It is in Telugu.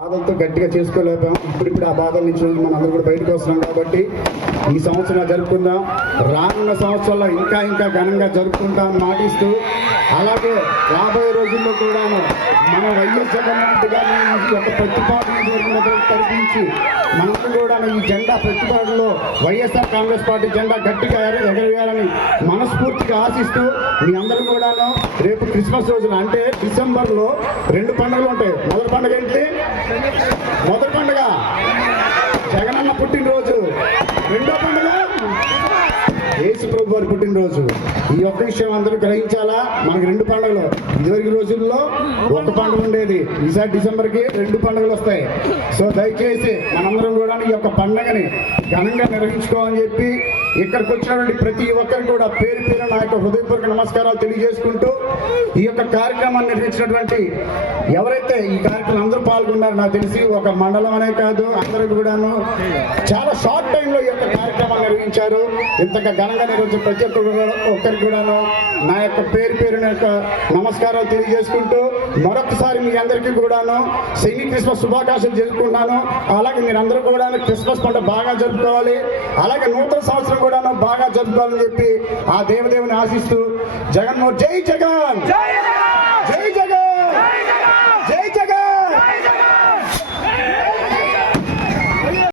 బాధలతో గట్టిగా చేసుకోలేకపోయాం. ఇప్పుడు ఆ బాధల నుంచి మనందరూ కూడా బయటకు వస్తున్నాం కాబట్టి ఈ సంవత్సరం జరుపుకుందాం. రానున్న సంవత్సరాల్లో ఇంకా ఘనంగా జరుపుకుంటాం మాటిస్తూ, అలాగే రాబోయే రోజుల్లో కూడాను మన వైఎస్ జగన్మోహన్ గారిని యొక్క ప్రతిపాదన తరపించి మనందరూ కూడా ఈ జెండా ప్రతిపాదనలో వైఎస్ఆర్ కాంగ్రెస్ పార్టీ జెండా గట్టిగా ఎగరవేయాలని మనస్ఫూర్తిగా ఆశిస్తూ, మీ అందరూ కూడాను రేపు క్రిస్మస్ రోజున అంటే డిసెంబర్లో 2 పండుగలు ఉంటాయి. మొదటి పండుగ ఏంటి? మొదటి పండుగ జగనన్న పుట్టినరోజు, రెండో పండుగ యేసు ప్రభు వారి పుట్టినరోజు. ఈ ఒక్క విషయం అందరూ గ్రహించాలా. మనకి 2 పండుగలు, ఇదివరకు రోజుల్లో ఒక పండుగ ఉండేది, ఈసారి డిసెంబర్కి 2 పండుగలు వస్తాయి. సో దయచేసి మనందరం కూడా ఈ యొక్క పండుగని ఘనంగా నిర్వహించుకోవాలని చెప్పి ఇక్కడికి వచ్చినటువంటి ప్రతి ఒక్కరికి కూడా పేరు పేరు నా యొక్క హృదయపూర్వక నమస్కారాలు తెలియజేసుకుంటూ, ఈ యొక్క కార్యక్రమాన్ని నిర్వహించినటువంటి ఎవరైతే ఈ కార్యక్రమం అందరూ పాల్గొన్నారో నాకు తెలిసి ఒక మండలం అనే కాదు, అందరూ కూడాను చాలా షార్ట్ టైంలో ఈ యొక్క కార్యక్రమాన్ని నిర్వహించారు. ఇంతగా ఘనంగా నిర్వహించిన ప్రతి ఒక్కరికి కూడాను నా యొక్క పేరు యొక్క నమస్కారాలు తెలియజేసుకుంటూ, మరొకసారి మీ అందరికీ కూడాను సెమీ క్రిస్మస్ శుభాకాంక్షలు జరుపుకుంటున్నాను. అలాగే మీరందరూ కూడా క్రిస్మస్ పండుగ బాగా జరుపుకోవాలి, అలాగే నూతన సంవత్సరం కూడాను బాగా జరుపుకోవాలని చెప్పి ఆ దేవదేవుని ఆశిస్తూ, జగన్మోహన్ జై జగన్, జై జగన్, జై జగన్.